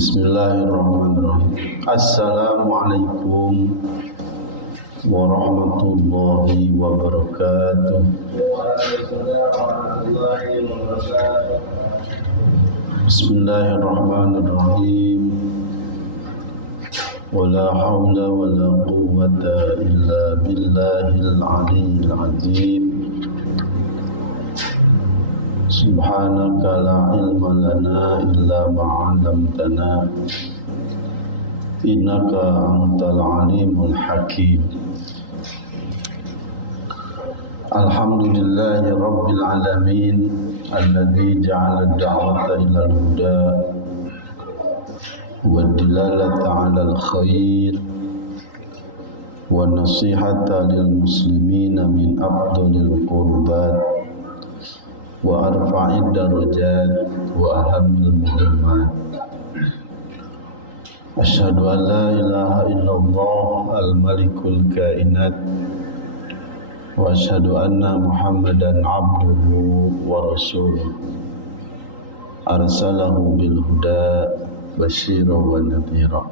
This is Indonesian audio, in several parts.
Bismillahirrahmanirrahim. Assalamualaikum warahmatullahi wabarakatuh. Bismillahirrahmanirrahim. Wala hawla wala quwwata illa billahil aliyyil azim. Subhanaka la ilma lana illa ma 'allamtana innaka antal alimul hakim. Alhamdulillahi rabbil alamin alladzi ja'ala ad-da'wata ila al-huda wad dilalata 'ala al-khair wan nasihata lil muslimina min afdhalil qurbat wa arfa'id darajat wa ahamil muhimmat. Asyhadu an la ilaha illallah al-malikul kainat wa asyhadu anna Muhammadan abduhu wa rasuluh arsalahu bil huda basyira wa nadhira.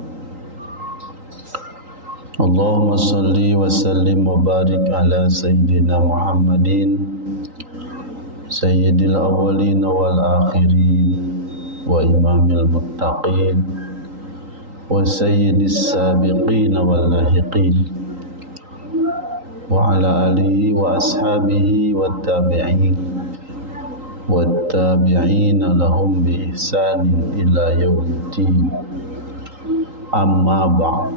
Allahumma salli wa sallim wa barik ala sayyidina Muhammadin Sayyidil awwalin wal akhirin wa imamil muttaqin wa sayyidis sabiqin wal lahiqin wa ala alihi wa ashabihi wat tabi'in wat tabi'in lahum bi ihsanin ila yaumiddin. Amma ba'd.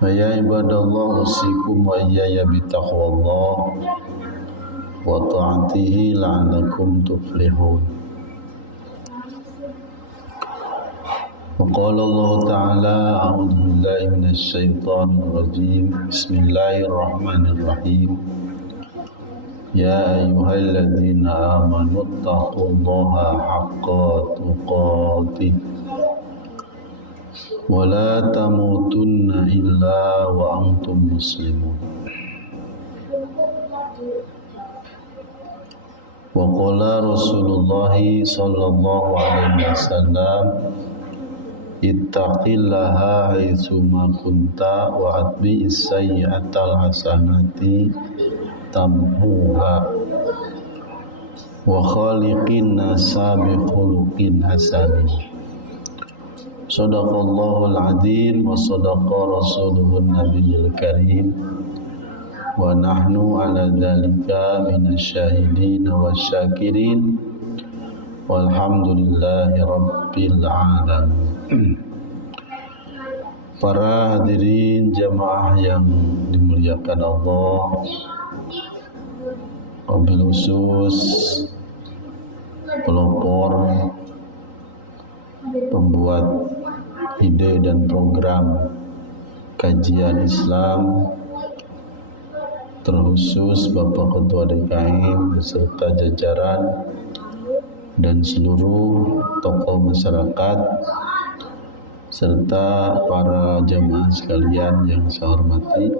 Ya ibadallah, usikum wa iyaya bitaqwallah wa ta'atihi la'allakum tuflihun. Wa qala Allah ta'ala a'udzu billahi minasy syaithanir rajim. Bismillahirrahmanirrahim. Ya ayyuhalladzina amanu taqullaha haqqa tuqatih wa la tamutunna illa wa antum muslimun. Wa qala Rasulullah sallallahu alaihi wasallam ittaqillaha haitsu ma kunta wa atbi'is sayyi'atal hasanati tamhuha wa khaliqin nasa bi khuluqin hasanin. Shadaqallahul azim wa sadaqa rasuluhun nabiyil karim wa nahnu ala dzalika minasyahidin wasyakirin walhamdulillahi rabbil alamin. Para hadirin jamaah yang dimuliakan Allah, wabil khusus pelopor pembuat ide dan program kajian Islam, terkhusus Bapak Ketua DKM beserta jajaran dan seluruh tokoh masyarakat serta para jamaah sekalian yang saya hormati.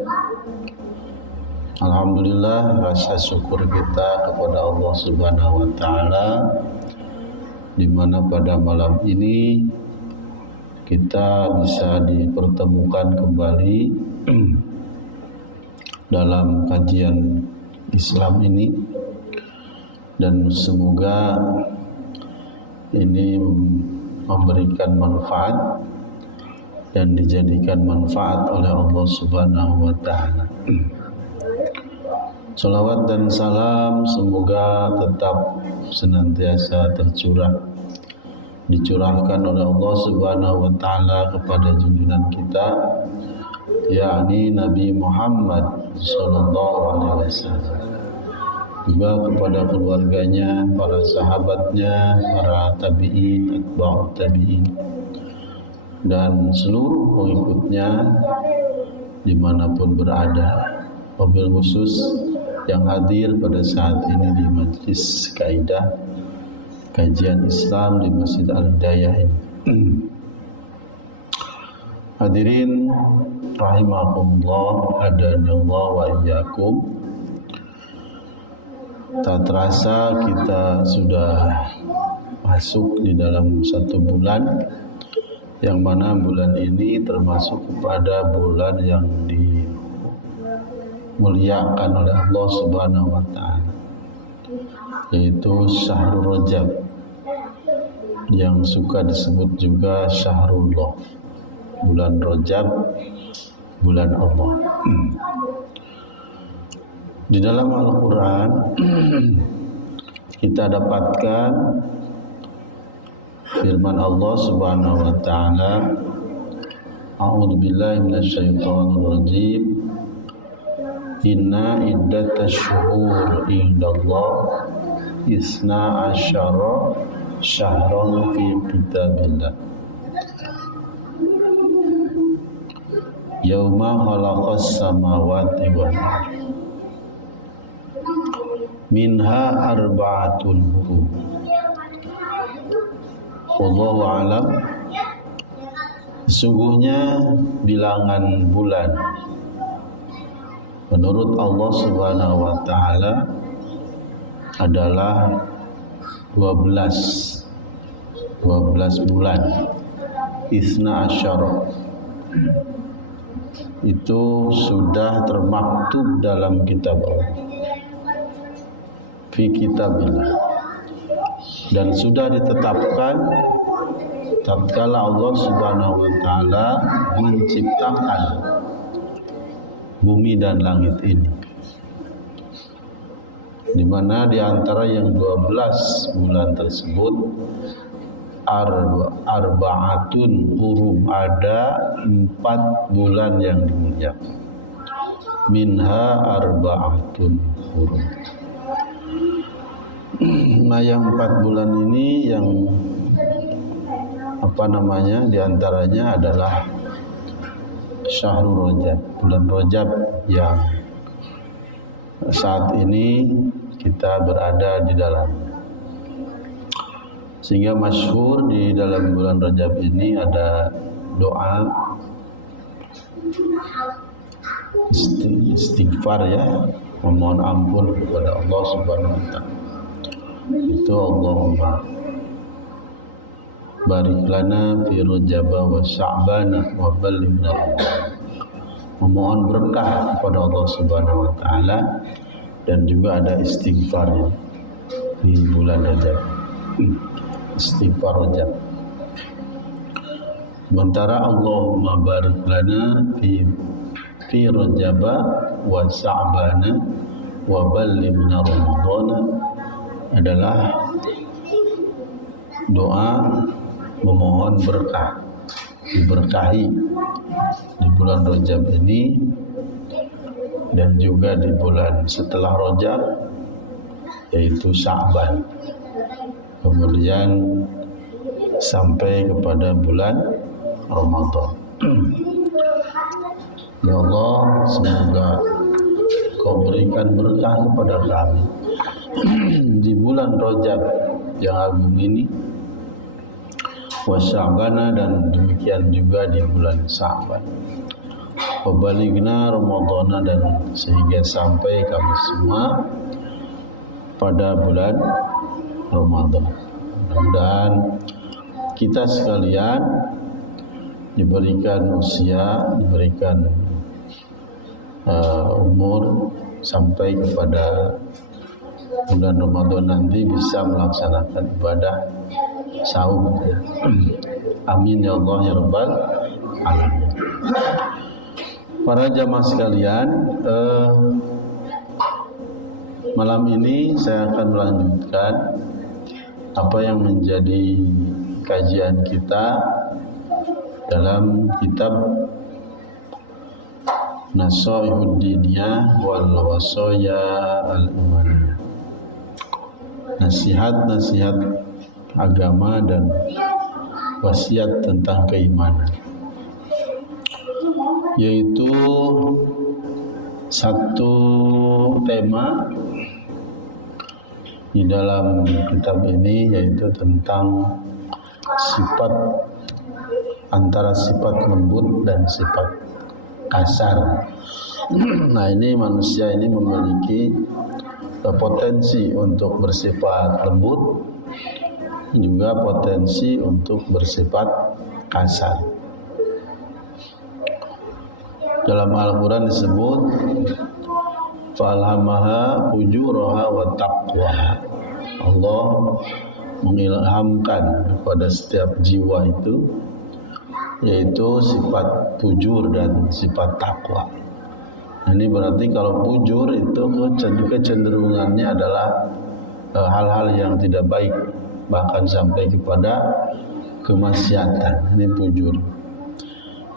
Alhamdulillah, rasa syukur kita kepada Allah Subhanahu wa taala di mana pada malam ini kita bisa dipertemukan kembali dalam kajian Islam ini, dan semoga ini memberikan manfaat dan dijadikan manfaat oleh Allah Subhanahu wa taala. Salawat dan salam semoga tetap senantiasa dicurahkan oleh Allah Subhanahu wa taala kepada junjungan kita, yakni Nabi Muhammad sallallahu alaihi wasallam, juga kepada keluarganya, para sahabatnya, para tabi'in, atba'ut tabi'in, dan seluruh pengikutnya dimanapun berada. Wabil khusus yang hadir pada saat ini di Majlis Kaidah Kajian Islam di Masjid Al-Hidayah ini. Hadirin rahimakumullah, hadanallah wa iyyakum. Tak terasa kita sudah masuk di dalam satu bulan, yang mana bulan ini termasuk kepada bulan yang dimuliakan oleh Allah Subhanahu wa Ta'ala, yaitu Syahrul Rajab, yang suka disebut juga Syahrullah, bulan Rajab, bulan Allah. Di dalam Al-Quran kita dapatkan firman Allah Subhanahu wa Ta'ala, A'udzubillahi minasyaitonirrajim, Inna iddatash syuhur indallah isna asyara syahran fi kitabillah yauma khalaqas samawati wal ardh minha arba'atun hurum. Wallahu a'lam. Sesungguhnya bilangan bulan menurut Allah Subhanahu wa Ta'ala adalah 12 bulan. Isna asyara itu sudah termaktub dalam kitab Allah, fi kitabillah, dan sudah ditetapkan tatkala Allah Subhanahu wa Ta'ala menciptakan bumi dan langit ini, di mana di antara yang 12 bulan tersebut arba'atun hurum, ada 4 bulan yang dimuliakan. Minha arba'atun hurum. Nah, yang 4 bulan ini yang di antaranya adalah Syahrul Rajab, bulan Rajab yang saat ini kita berada di dalam. Sehingga masyhur di dalam bulan Rajab ini ada doa istighfar, ya, memohon ampun kepada Allah Subhanahu wa Ta'ala. Itu Allahumma barik lana fi Rajab wa Sya'ban wa ballighna, memohon berkah kepada Allah Subhanahu wa Ta'ala, dan juga ada istighfarnya di bulan Rajab, istighfar Rajab. Sementara Allahumma barik lana fi Rajab wa Sya'ban wa ballighna Ramadhana adalah doa memohon berkah, diberkahi di bulan Rajab ini, dan juga di bulan setelah Rajab yaitu Sya'ban, kemudian sampai kepada bulan Ramadan. Ya Allah, semoga Kau berikan berkah kepada kami di bulan Rajab yang agung ini, wa Sya'bana, dan demikian juga di bulan Sya'ban, wa balighna Ramadhana, dan sehingga sampai kami semua pada bulan Ramadan. Mudah-mudahan kita sekalian diberikan usia, diberikan umur sampai kepada bulan Ramadan nanti bisa melaksanakan ibadah saum, ya. Amin ya Allah ya Rabbal alamin. Para jamaah sekalian, malam ini saya akan melanjutkan apa yang menjadi kajian kita dalam kitab Nasaihud Diniyah wal Wasaya al-Imaniyah, nasihat-nasihat agama dan wasiat tentang keimanan, yaitu satu tema di dalam kitab ini, yaitu tentang sifat, antara sifat lembut dan sifat kasar. Nah, ini manusia ini memiliki potensi untuk bersifat lembut juga potensi untuk bersifat kasar. Dalam Al-Quran disebut falhamaha fujuraha wa taqwaha. Allah mengilhamkan kepada setiap jiwa itu yaitu sifat fujur dan sifat takwa. Ini berarti kalau fujur itu kecenderungannya adalah hal-hal yang tidak baik, bahkan sampai kepada kemaksiatan. Ini fujur.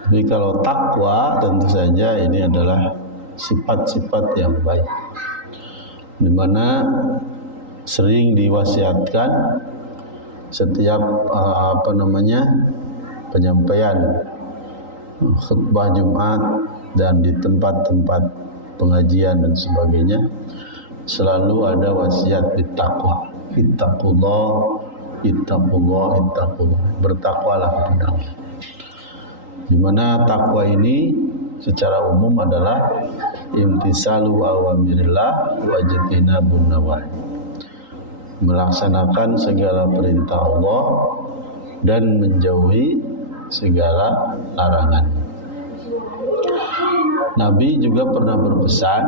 Jadi kalau takwa tentu saja ini adalah sifat-sifat yang baik, di mana sering diwasiatkan setiap penyampaian khutbah Jumat dan di tempat-tempat pengajian dan sebagainya selalu ada wasiat bertakwa. Ittaqullah, ittaqullah, ittaqullah. Bertakwalah kepada Allah. Di mana takwa ini secara umum adalah imtisalu awamirillah wa ijtinabun nawahi. Melaksanakan segala perintah Allah dan menjauhi segala larangan. Nabi juga pernah berpesan,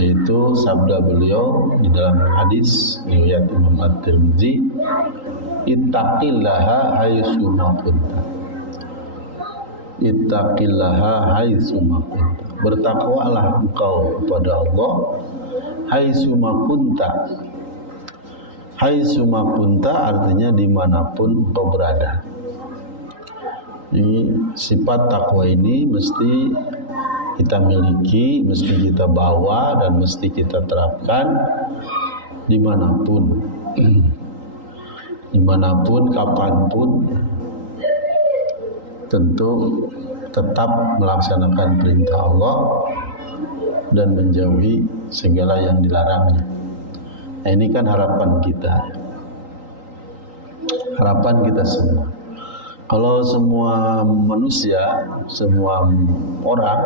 yaitu sabda beliau di dalam hadis riwayat Imam At-Tirmidzi, ittaqillaha haitsu ma kunta. Ittaqillaha haitsu ma kunta. Bertakwalah engkau kepada Allah haitsu ma kunta. Haitsu ma kunta artinya dimanapun engkau berada. Ini sifat takwa ini mesti kita miliki, mesti kita bawa dan mesti kita terapkan dimanapun, dimanapun, kapanpun. Tentu tetap melaksanakan perintah Allah dan menjauhi segala yang dilarangnya. Nah, ini kan harapan kita, harapan kita semua. Kalau semua manusia, semua orang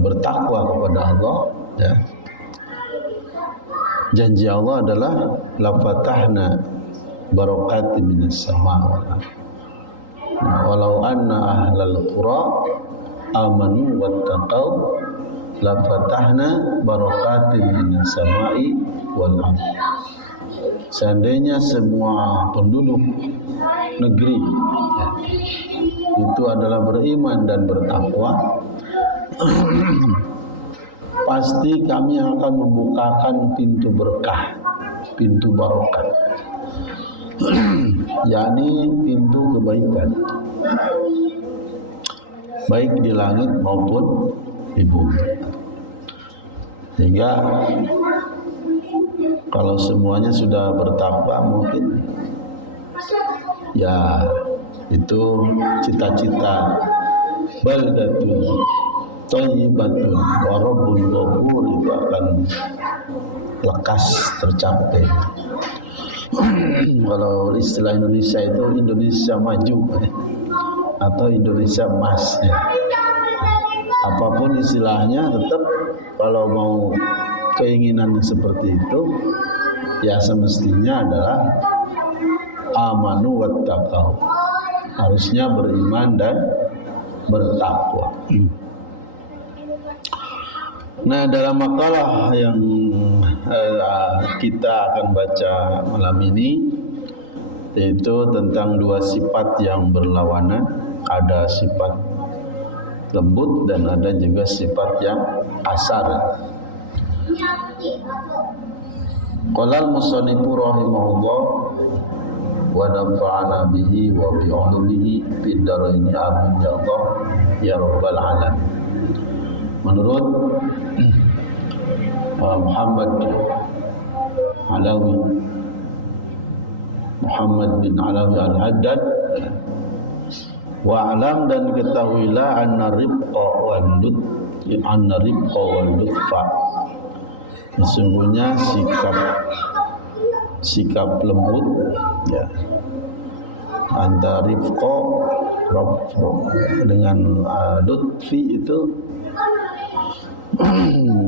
bertakwa kepada Allah, ya, janji Allah adalah la fatahna barakatin minas sama' wal ardh. Walau anna ahlal qura amanu wattaqau la fatahna barakatin minas sama'i wal ardh. Seandainya semua penduduk negeri itu adalah beriman dan bertakwa, pasti kami akan membukakan pintu berkah, pintu barokah, yakni pintu kebaikan, baik di langit maupun di bumi. Sehingga kalau semuanya sudah bertakwa, mungkin ya itu cita-cita baldatun thayyibatun wa rabbun ghafur itu akan lekas tercapai. Kalau istilah Indonesia itu Indonesia maju atau Indonesia emas, ya. Apapun istilahnya, tetap kalau mau keinginan seperti itu, ya semestinya adalah amanu wattaqau, harusnya beriman dan bertakwa. Nah, dalam makalah yang kita akan baca malam ini, yaitu tentang dua sifat yang berlawanan, ada sifat lembut dan ada juga sifat yang kasar. Qala al-musannifu rahimahullah wa nafa'ana bihi wa bi 'ulumihi fid dharaini amin ya Allah ya rabbal alamin. Menurut Muhammad bin Alawi Al-Haddad, wa alam, dan ketahuilah anna rifqa wal lutfa, sesungguhnya sikap lembut, ya, antara rifqa dengan lutfi itu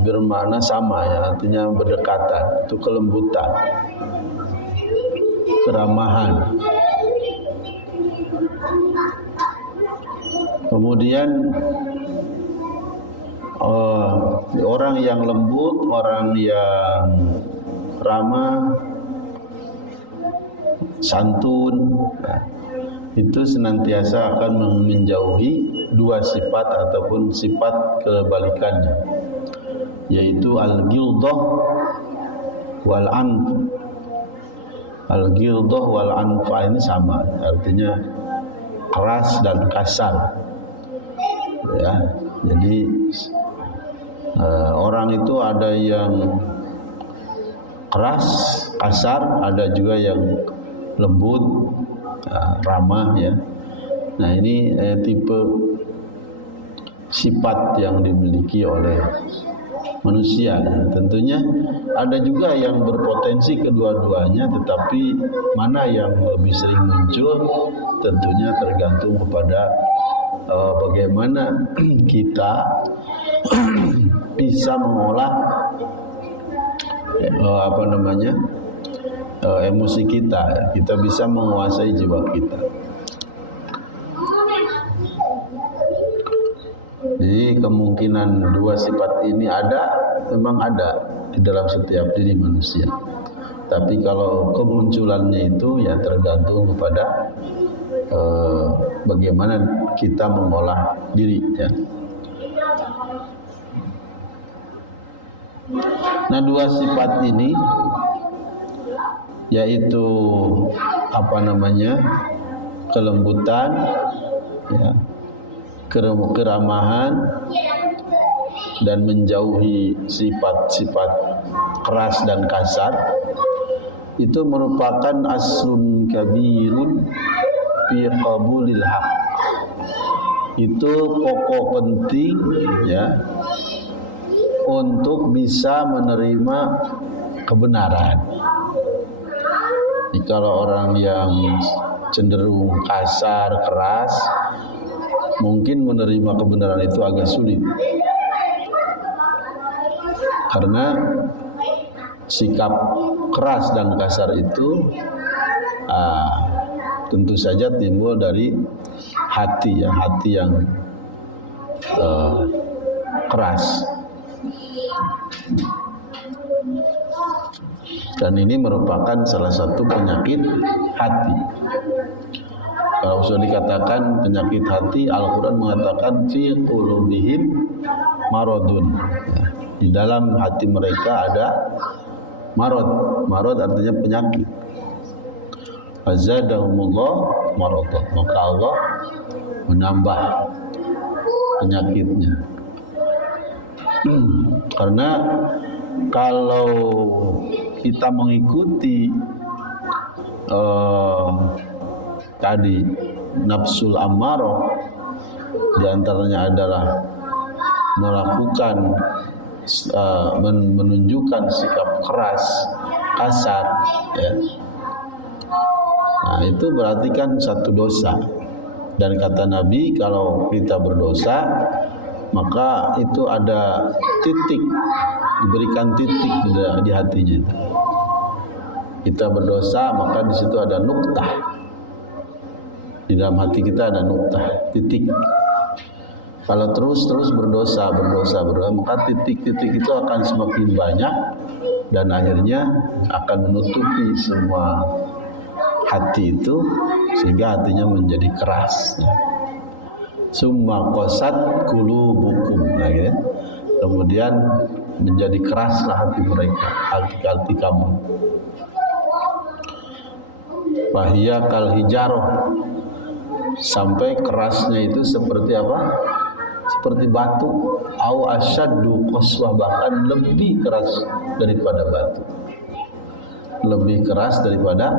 bermakna sama, ya, artinya berdekatan, itu kelembutan. keramahan. Kemudian orang yang lembut, orang yang ramah, santun, itu senantiasa akan menjauhi dua sifat ataupun sifat kebalikannya, yaitu al-ghildah wal anf. Al-ghildah wal anfa ini sama, artinya keras dan kasar. Ya, jadi orang itu ada yang keras, kasar, ada juga yang lembut, ramah ya. Nah ini tipe sifat yang dimiliki oleh manusia. Tentunya ada juga yang berpotensi kedua-duanya, tetapi mana yang lebih sering muncul tentunya tergantung kepada bagaimana kita bisa mengolah emosi kita. Kita bisa menguasai jiwa kita. Jadi kemungkinan dua sifat ini memang ada di dalam setiap diri manusia. Tapi kalau kemunculannya itu ya tergantung kepada bagaimana kita mengolah diri ya. Nah, dua sifat ini yaitu kelembutan ya, keramahan dan menjauhi sifat-sifat keras dan kasar, itu merupakan aslun kabirun fi qabulil haq. Itu pokok penting ya untuk bisa menerima kebenaran. Jadi kalau orang yang cenderung kasar, keras, mungkin menerima kebenaran itu agak sulit. Karena sikap keras dan kasar itu tentu saja timbul dari hati yang keras. Dan ini merupakan salah satu penyakit hati. Kalau sudah dikatakan penyakit hati, Al-Quran mengatakan fi qulubihim maradun. Di dalam hati mereka ada marad. Marad artinya penyakit. Fazadahumullah maradah. Maka Allah menambah penyakitnya. Karena kalau kita mengikuti tadi nafsul ammarah, diantaranya adalah melakukan menunjukkan sikap keras, kasar ya. Nah itu berarti kan satu dosa. Dan kata Nabi, kalau kita berdosa maka itu ada titik, diberikan titik di hatinya. Kita berdosa maka di situ ada nuktah. Di dalam hati kita ada nuktah, titik. Kalau terus berdosa, maka titik-titik itu akan semakin banyak dan akhirnya akan menutupi semua hati itu sehingga hatinya menjadi keras. Summa qasat qulubukum, gitu. Kemudian menjadi keraslah hati mereka, hati kamu. Fahiya kal hijarah, sampai kerasnya itu seperti apa? Seperti batu. Au asyaddu qaswah, bahkan lebih keras daripada batu. Lebih keras daripada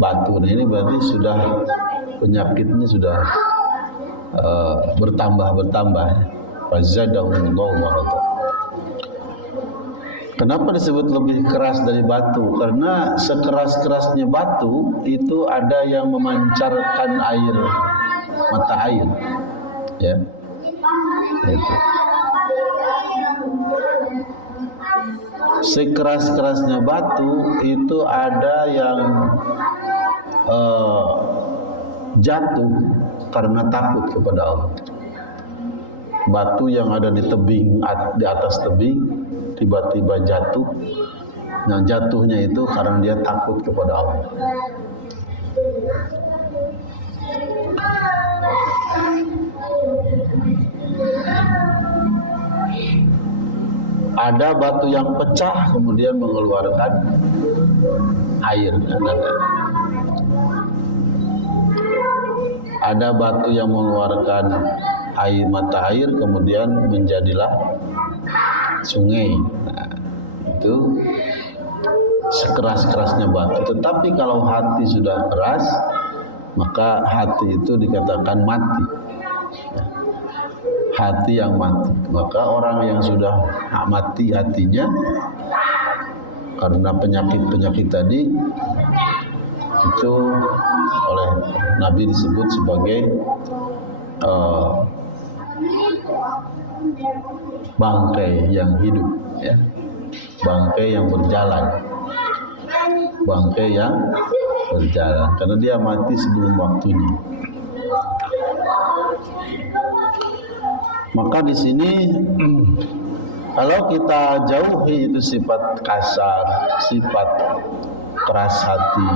batu. Nah ini berarti sudah penyakitnya sudah bertambah. Fazadahumullahu maradah. Kenapa disebut lebih keras dari batu? Karena sekeras-kerasnya batu itu ada yang memancarkan air, mata air, ya. Itu. sekeras-kerasnya batu itu ada yang jatuh karena takut kepada Allah. Batu yang ada di tebing, di atas tebing tiba-tiba jatuh. Nah, jatuhnya itu karena dia takut kepada Allah. Ada batu yang pecah kemudian mengeluarkan air. Ada batu yang mengeluarkan air, mata air, kemudian menjadilah sungai. Nah, itu sekeras-kerasnya batu. Tetapi kalau hati sudah keras, maka hati itu dikatakan mati. Hati yang mati. Maka orang yang sudah mati hatinya karena penyakit-penyakit tadi, itu oleh Nabi disebut sebagai bangkai yang hidup, ya. Bangkai yang berjalan. Bangkai yang berjalan karena dia mati sebelum waktunya. Maka di sini kalau kita jauhi itu sifat kasar, sifat keras hati,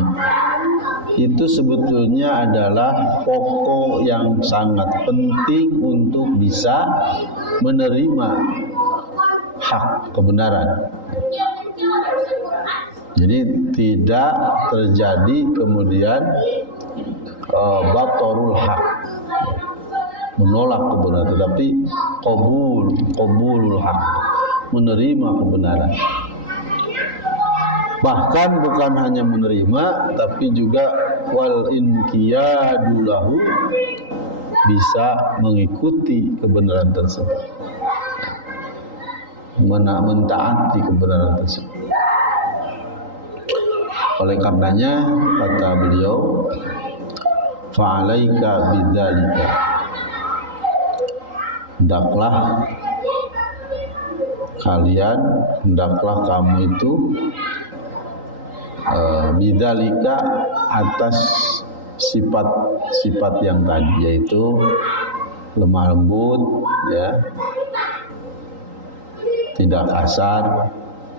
itu sebetulnya adalah pokok yang sangat penting untuk bisa menerima hak kebenaran. Jadi tidak terjadi kemudian batorul hak, menolak kebenaran, tetapi qabulul hak, menerima kebenaran. Bahkan bukan hanya menerima, tapi juga wal inqiyadu lahu, bisa mengikuti kebenaran tersebut, mentaati kebenaran tersebut. Oleh karenanya kata beliau, fa'alaika bidzalika, hendaklah kamu itu bidzalika, atas sifat yang tadi, yaitu lemah lembut, ya, tidak kasar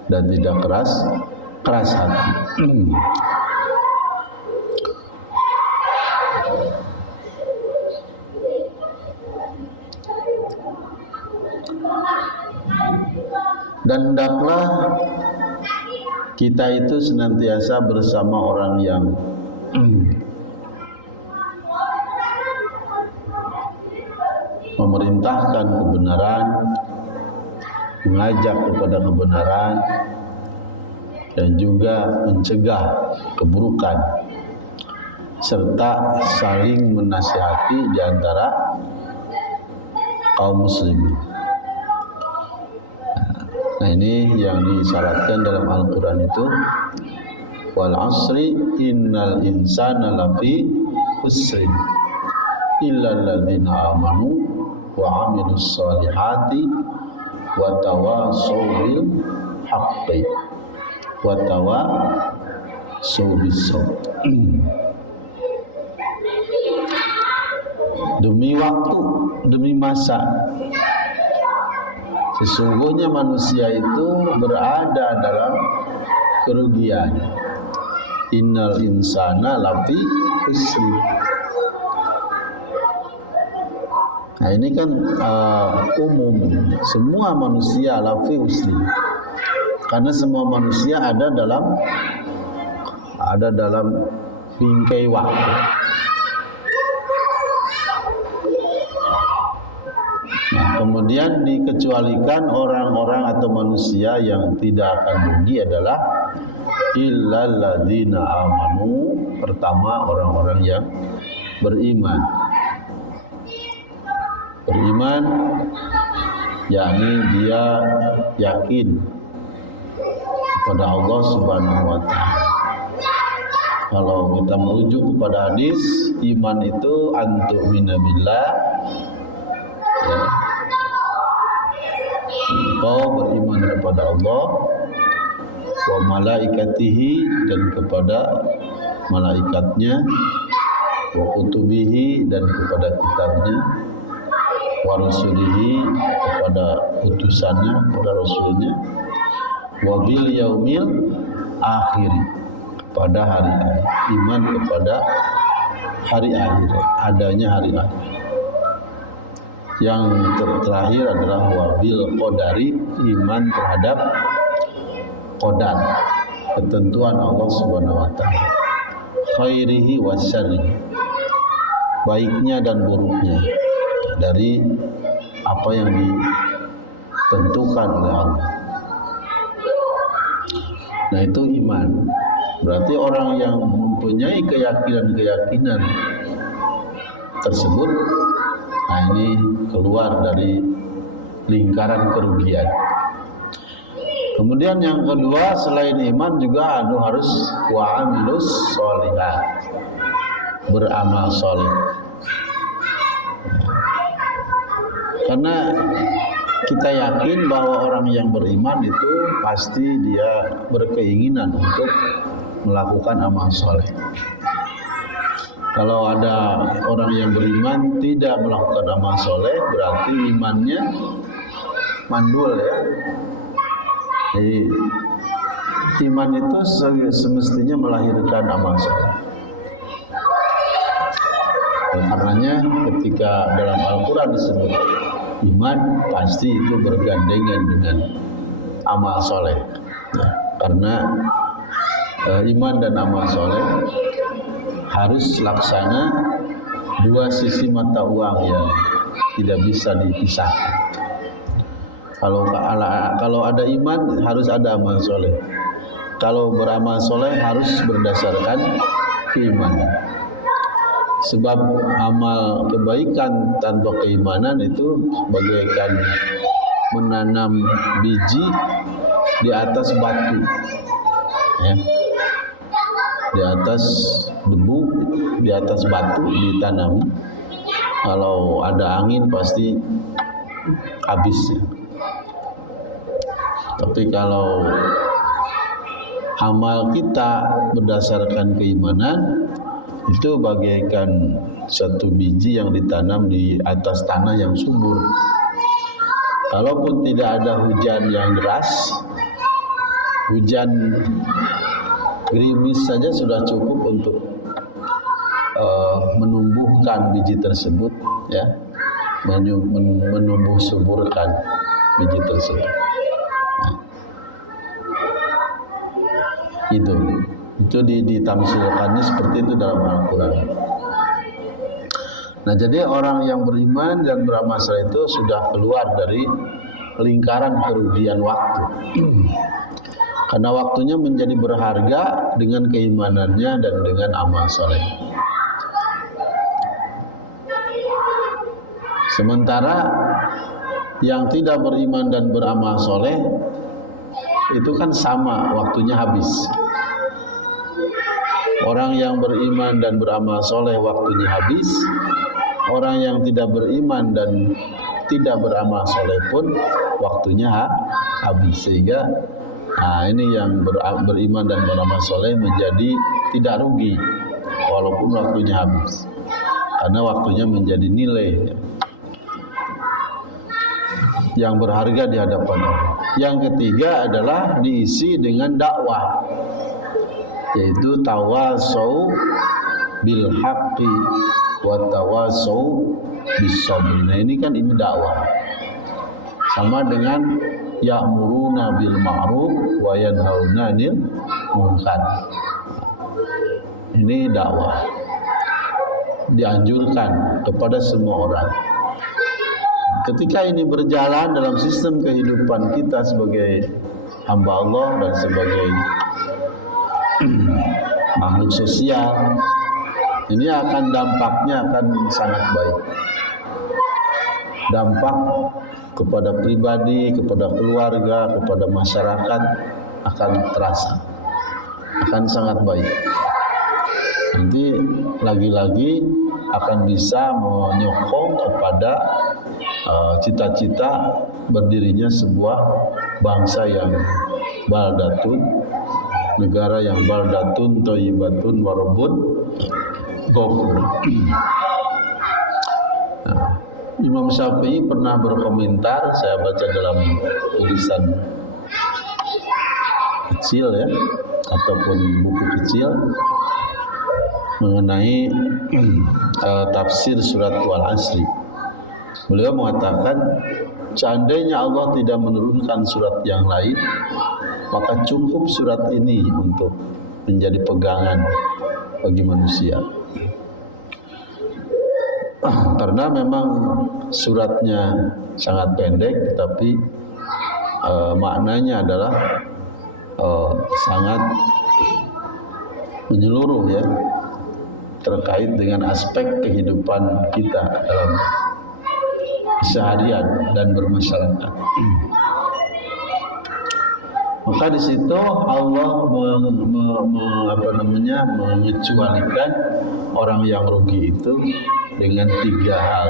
dan tidak keras hati. Dan hendaklah kita itu senantiasa bersama orang yang memerintahkan kebenaran, mengajak kepada kebenaran, dan juga mencegah keburukan, serta saling menasihati di antara kaum muslimin. Nah, ini yang disyaratkan dalam Al-Quran itu, wal asri innal insana lafi khusrin illal ladzina amanu wa amilus solihati wa tawassaw bil haqqi wa tawassaw bis sabr. Demi waktu, demi masa, sesungguhnya manusia itu berada dalam kerugian. Innal insana lafi khusr. Nah, ini kan umum, semua manusia lafi khusr, karena semua manusia ada dalam bingkai waktu. Nah, kemudian dikecualikan orang-orang atau manusia yang tidak akan rugi adalah illal ladzina amanu, pertama orang-orang yang beriman. Beriman yakni dia yakin kepada Allah Subhanahu wa taala. Kalau kita merujuk kepada hadis, iman itu antu'mina billah, ya, engkau beriman kepada Allah, wa malaikatihi, dan kepada malaikatnya, wa kutubihi, dan kepada kitabnya, wa rusulihi, kepada utusannya, kepada rasulnya, wa bil yaumil akhir, kepada hari akhir, iman kepada hari akhir, adanya hari akhir. Yang terakhir adalah wabil qadari, iman terhadap qadar, ketentuan Allah Subhanahu wa taala, khairihi wa syarrihi, baiknya dan buruknya dari apa yang ditentukan oleh Allah. Nah, itu iman. Berarti orang yang mempunyai keyakinan-keyakinan tersebut, nah ini keluar dari lingkaran kerugian. Kemudian yang kedua, selain iman juga harus wa'amilus sholihat, beramal soleh. Karena kita yakin bahwa orang yang beriman itu pasti dia berkeinginan untuk melakukan amal soleh. Kalau ada orang yang beriman tidak melakukan amal soleh, berarti imannya mandul ya. Jadi iman itu semestinya melahirkan amal soleh. Karenanya ketika dalam Al-Quran disebut iman, pasti itu bergandengan dengan amal soleh. Ya, karena iman dan amal soleh harus laksana dua sisi mata uang yang tidak bisa dipisahkan. Kalau ada iman harus ada amal soleh. Kalau beramal soleh harus berdasarkan keimanan. Sebab amal kebaikan tanpa keimanan itu bagaikan menanam biji di atas batu, ya. Di atas debu, di atas batu ditanam. Kalau ada angin pasti habis ya. Tapi kalau amal kita berdasarkan keimanan, itu bagaikan satu biji yang ditanam di atas tanah yang subur. Kalaupun tidak ada hujan yang deras, hujan gerimis saja sudah cukup untuk menumbuhkan biji tersebut, ya, menumbuh suburkan biji tersebut. Nah, itu ditamsilkannya seperti itu dalam Al-Quran. Nah, jadi orang yang beriman dan beramal soleh itu sudah keluar dari lingkaran kerugian waktu. Karena waktunya menjadi berharga dengan keimanannya dan dengan amal soleh. Sementara yang tidak beriman dan beramal soleh itu kan sama, waktunya habis. Orang yang beriman dan beramal soleh waktunya habis. Orang yang tidak beriman dan tidak beramal soleh pun waktunya habis. Sehingga ini yang beriman dan beramal soleh menjadi tidak rugi walaupun waktunya habis. Karena waktunya menjadi nilai yang berharga di hadapan Allah. Yang ketiga adalah diisi dengan dakwah, yaitu tawasau bil haqqi wa tawasau bis sabr. Nah, ini kan ini dakwah. Sama dengan ya'muruna bil ma'ruf wa yanhauna 'anil munkar. Ini dakwah. Dianjurkan kepada semua orang. Ketika ini berjalan dalam sistem kehidupan kita sebagai hamba Allah dan sebagai makhluk sosial, ini dampaknya akan sangat baik. Dampak kepada pribadi, kepada keluarga, kepada masyarakat akan terasa, akan sangat baik. Nanti lagi-lagi akan bisa menyokong kepada cita-cita berdirinya sebuah bangsa yang baldatun negara yang baldatun thayyibatun wa rabbun ghafur. Nah, Imam Syafi'i pernah berkomentar, saya baca dalam tulisan kecil ya, ataupun buku kecil mengenai tafsir surat Wal Asri. Beliau mengatakan, seandainya Allah tidak menurunkan surat yang lain, maka cukup surat ini untuk menjadi pegangan bagi manusia. Karena memang suratnya sangat pendek, tetapi maknanya adalah sangat menyeluruh ya, terkait dengan aspek kehidupan kita dalam keseharian dan bermasyarakat. Maka di situ Allah mengecualikan orang yang rugi itu dengan 3 hal: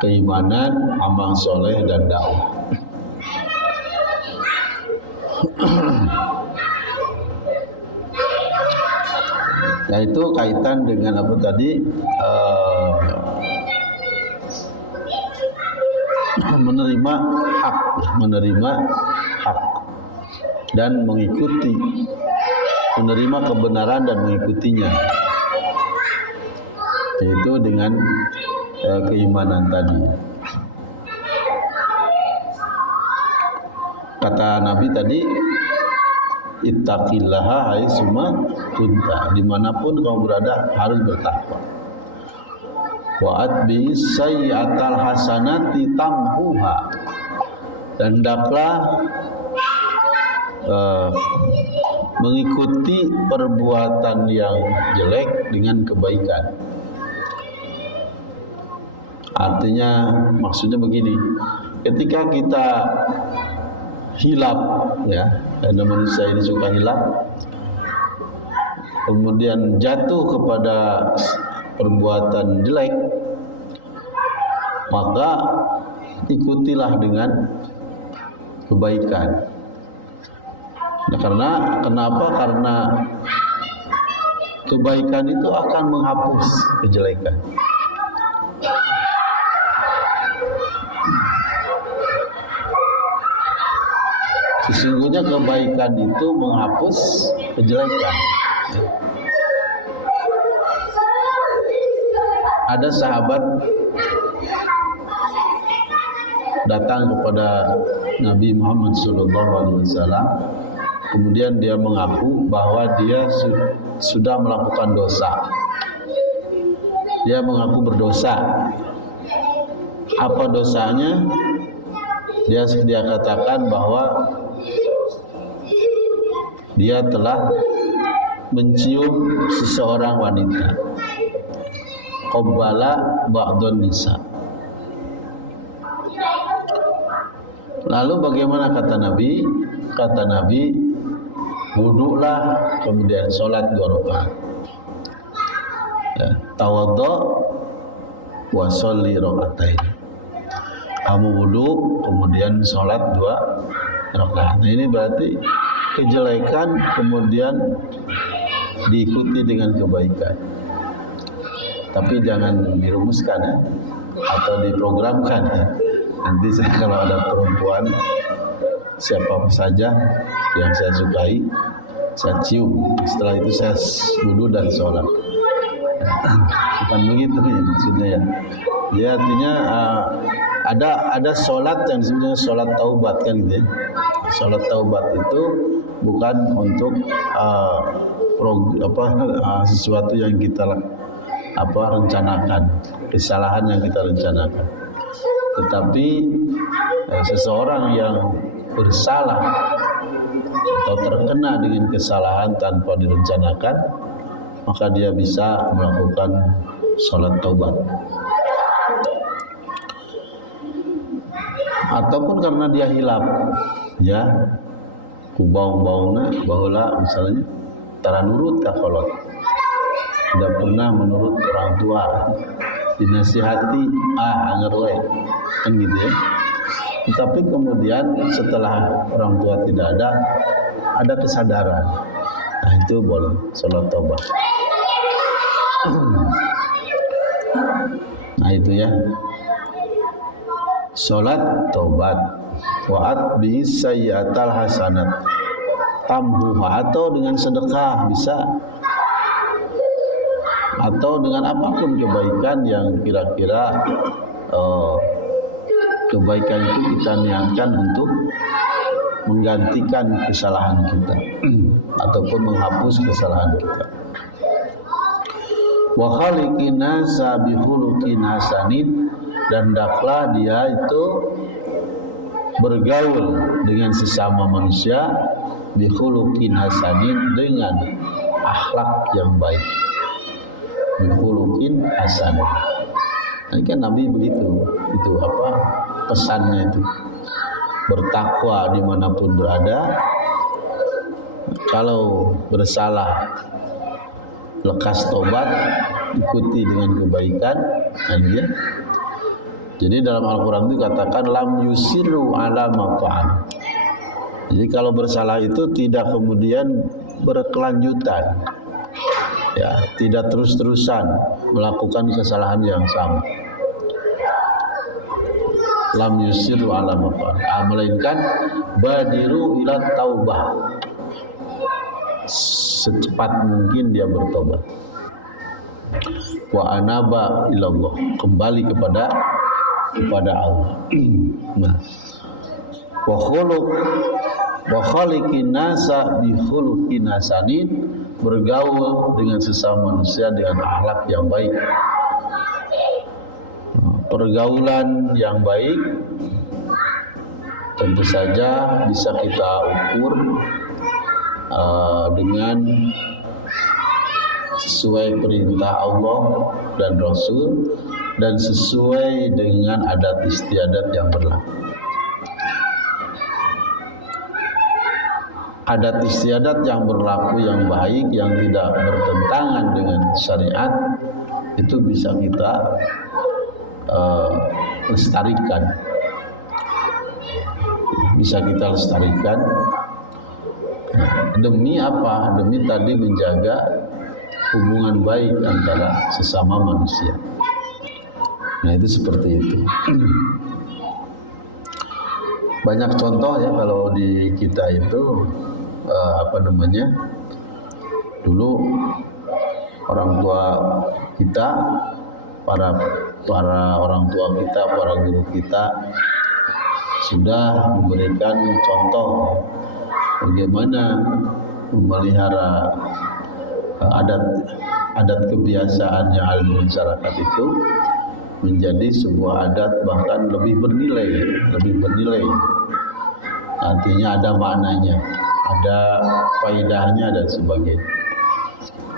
keimanan, amal soleh, dan dakwah. Yaitu kaitan dengan apa tadi, menerima hak dan mengikuti, menerima kebenaran dan mengikutinya, yaitu dengan keimanan tadi. Kata Nabi tadi, ittaqillaha haitsuma kunta, dimanapun kamu berada harus bertakwa. Wa atbi'is sayyi'atal hasanati tamhuha, dan hendaklah mengikuti perbuatan yang jelek dengan kebaikan. Artinya, maksudnya begini, ketika kita hilaf ya, karena manusia ini suka hilaf, kemudian jatuh kepada perbuatan jelek, maka ikutilah dengan kebaikan. Nah, kenapa? Karena kebaikan itu akan menghapus kejelekan. Sesungguhnya kebaikan itu menghapus kejelekan. Ada sahabat datang kepada Nabi Muhammad SAW, kemudian dia mengaku bahwa dia sudah melakukan dosa. Dia mengaku berdosa. Apa dosanya? Dia katakan bahwa dia telah mencium seseorang wanita. Qabbala ba'dun nisa. Lalu bagaimana kata Nabi? Kata Nabi, wudu'lah, kemudian sholat 2 rakaat. Ya, tawadhu wa sholli rakaatain. Kamu wudu, kemudian sholat 2 rakaat. Nah, ini berarti kejelekan kemudian diikuti dengan kebaikan. Tapi jangan dirumuskan ya, atau diprogramkan ya. Nanti saya kalau ada perempuan siapa saja yang saya sukai, saya cium. Setelah itu saya wudu dan sholat. Bukan begitu ya maksudnya ya. Ya artinya ada sholat yang disebutnya sholat taubat kan gitu ya. Sholat taubat itu bukan untuk sesuatu yang kita rencanakan, kesalahan yang kita rencanakan. Tetapi seseorang yang bersalah atau terkena dengan kesalahan tanpa direncanakan, maka dia bisa melakukan sholat taubat. Ataupun karena dia hilaf, ya, kubaung-baungna bahula misalnya tara nurut ka kolot, tidak pernah menurut orang tua, dinasihati anger we, kan gitu ya. Tapi kemudian setelah orang tua tidak ada, ada kesadaran. Nah itu boleh sholat tobat. Nah itu ya, sholat tobat. Wa'at bis sayyatal hasanat tamhuha, atau dengan sedekah bisa, atau dengan apapun kebaikan yang kira-kira kebaikan itu kita niatkan untuk menggantikan kesalahan kita ataupun menghapus kesalahan kita. Wa khaliqin nasa bi khuluqin hasanin, dan hendaklah dia itu bergaul dengan sesama manusia bi khuluqin hasanin, dengan akhlak yang baik. Bi khuluqin hasanin. Ini kan Nabi begitu, itu apa pesannya itu, bertakwa dimanapun berada. Kalau bersalah lekas tobat, ikuti dengan kebaikan, kan ya. Jadi dalam Al-Quran itu katakan lam yusiru ala mafa'al. Jadi kalau bersalah itu tidak kemudian berkelanjutan, ya, tidak terus-terusan melakukan kesalahan yang sama. Lam yusiru ala mafa'al, melainkan badiru ila taubah, secepat mungkin dia bertobat. Wa anaba ilallah, kembali kepada Allah. Nah, wa khaliqin nasa bi khuluqin hasanin, bergaul dengan sesama manusia dengan akhlak yang baik. Pergaulan yang baik tentu saja bisa kita ukur dengan sesuai perintah Allah dan Rasul, dan sesuai dengan adat istiadat yang berlaku. Adat istiadat yang berlaku yang baik, yang tidak bertentangan dengan syariat, itu bisa kita lestarikan. Bisa kita lestarikan. Demi apa? Demi tadi menjaga hubungan baik antara sesama manusia. Nah itu seperti itu. Banyak contoh ya kalau di kita itu dulu orang tua kita, para orang tua kita, para guru kita sudah memberikan contoh bagaimana memelihara adat kebiasaan yang ada di masyarakat itu menjadi sebuah adat bahkan lebih bernilai. Artinya ada maknanya, ada faedahnya dan sebagainya,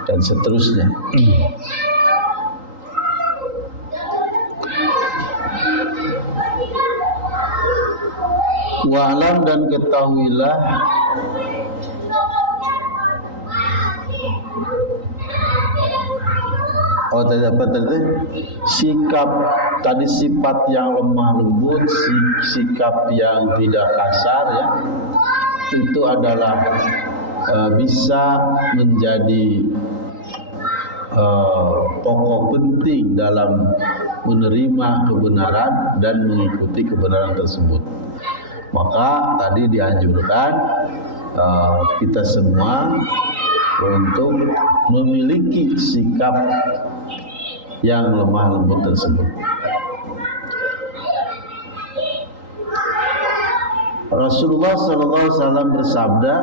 dan seterusnya. Wa'lam, dan ketahuilah sifat yang lemah lembut, sikap yang tidak kasar ya, itu adalah bisa menjadi pokok penting dalam menerima kebenaran dan mengikuti kebenaran tersebut. Maka tadi dianjurkan kita semua untuk memiliki sikap yang lemah lembut tersebut. Rasulullah SAW bersabda,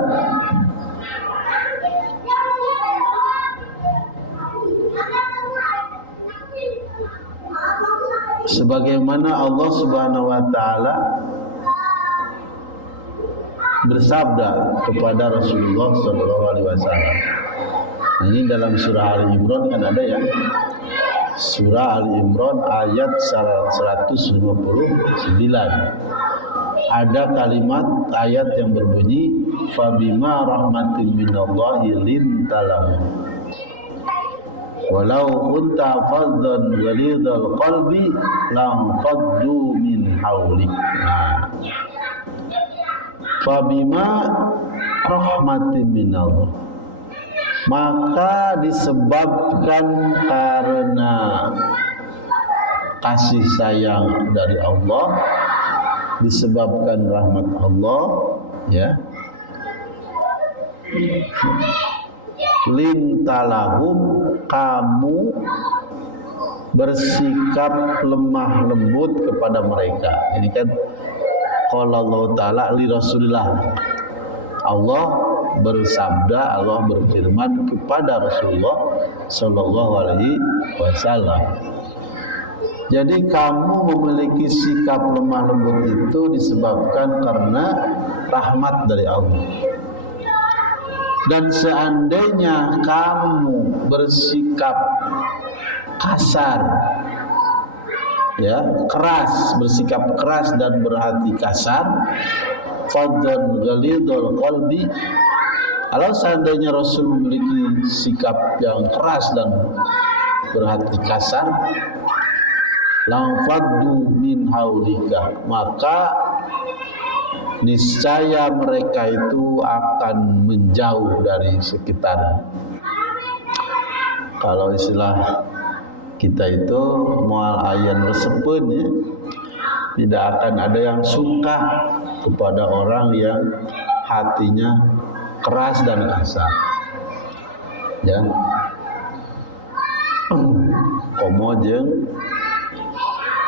sebagaimana Allah Subhanahu wa taala bersabda kepada Rasulullah SAW. Ini dalam surah Ali Imran kan ada ya. Surah Ali Imran ayat 159. Ada kalimat ayat yang berbunyi fabima rahmatin minallahi lintalahum walau kunta faddan ghalidhal qalbi lam faddu min hawlik. Nah, fabima rahmatin minallah, maka disebabkan karena kasih sayang dari Allah, disebabkan rahmat Allah, ya, lintalahum, kamu bersikap lemah lembut kepada mereka. Ini kan qala Allah Ta'ala li Rasulillah, Allah bersabda, Allah berfirman kepada Rasulullah Sallallahu Alaihi Wasallam. Jadi kamu memiliki sikap lemah lembut itu disebabkan karena rahmat dari Allah. Dan seandainya kamu bersikap kasar, ya, keras, bersikap keras dan berhati kasar, fadhan ghalidul qalbi, kalau seandainya Rasul memiliki sikap yang keras dan berhati kasar, langfaddu min haulika, maka niscaya mereka itu akan menjauh dari sekitar. Kalau istilah kita itu moal ayan resepen, ya, tidak akan ada yang suka kepada orang yang hatinya keras dan kasar, ya. Komo jeung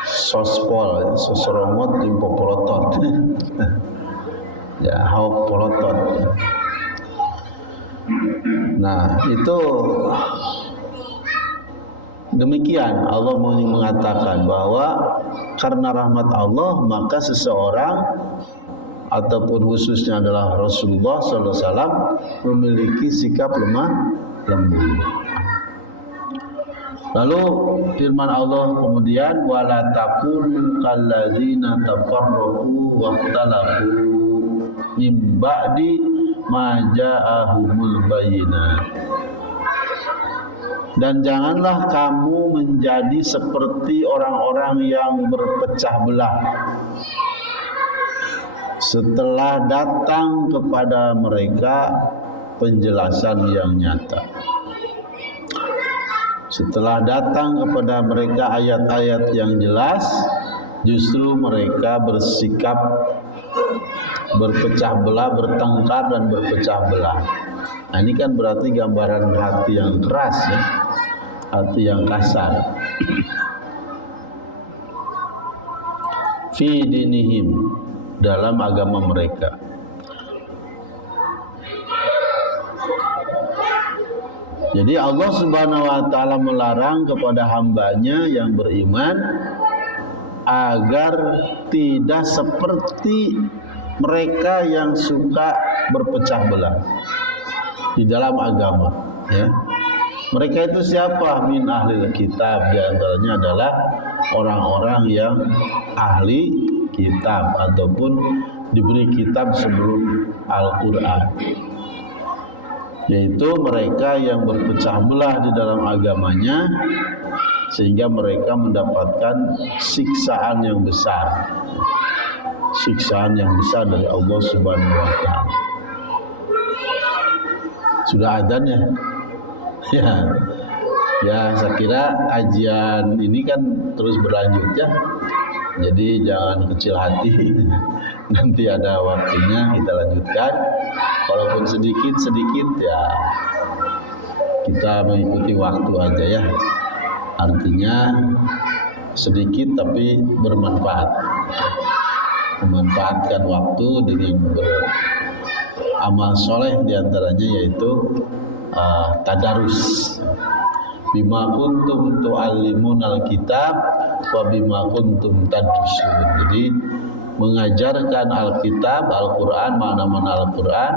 sospol, sosrongot jeung popolotot. Ya, hauk polotot. Nah, itu demikian Allah mengatakan bahwa karena rahmat Allah maka seseorang ataupun khususnya adalah Rasulullah SAW memiliki sikap lemah lembut. Lalu firman Allah kemudian, wala takunu kalladzina tafarraqu wa ikhtalafu min ba'di ma ja'ahumul bayyinat. Dan janganlah kamu menjadi seperti orang-orang yang berpecah belah setelah datang kepada mereka penjelasan yang nyata. Setelah datang kepada mereka ayat-ayat yang jelas, justru mereka bersikap berpecah belah, bertengkar dan berpecah belah. Nah, ini kan berarti gambaran hati yang keras, ya, hati yang kasar. Fi dinihim, dalam agama mereka. Jadi Allah Subhanahu wa Ta'ala melarang kepada hambanya yang beriman agar tidak seperti mereka yang suka berpecah belah di dalam agama, ya. Mereka itu siapa? Min ahli kitab, di antaranya adalah orang-orang yang ahli kitab ataupun diberi kitab sebelum Al-Quran, yaitu mereka yang berpecah belah di dalam agamanya sehingga mereka mendapatkan siksaan yang besar, siksaan yang besar dari Allah Subhanahu wa Ta'ala. Sudah adzan, ya? Ya, saya kira kajian ini kan terus berlanjut, ya. Jadi jangan kecil hati. Nanti ada waktunya kita lanjutkan. Walaupun sedikit-sedikit, ya kita mengikuti waktu aja, ya. Artinya sedikit tapi bermanfaat. Memanfaatkan waktu dengan beramal soleh, diantaranya yaitu tadarus. Bima kuntum tu'allimun al-kitab wa bima kuntum tadrusun. Jadi mengajarkan Alkitab, Al-Quran, mana-mana Al-Quran,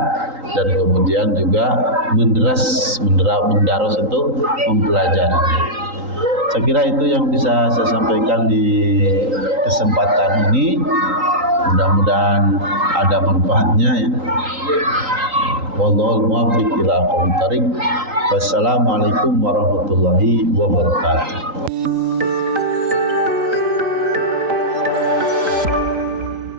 dan kemudian juga mendaros itu mempelajarinya. Saya kira itu yang bisa saya sampaikan di kesempatan ini. Mudah-mudahan ada manfaatnya, ya. Wallahul muwaffiq ila aqwamit thoriq. Wassalamualaikum warahmatullahi wabarakatuh.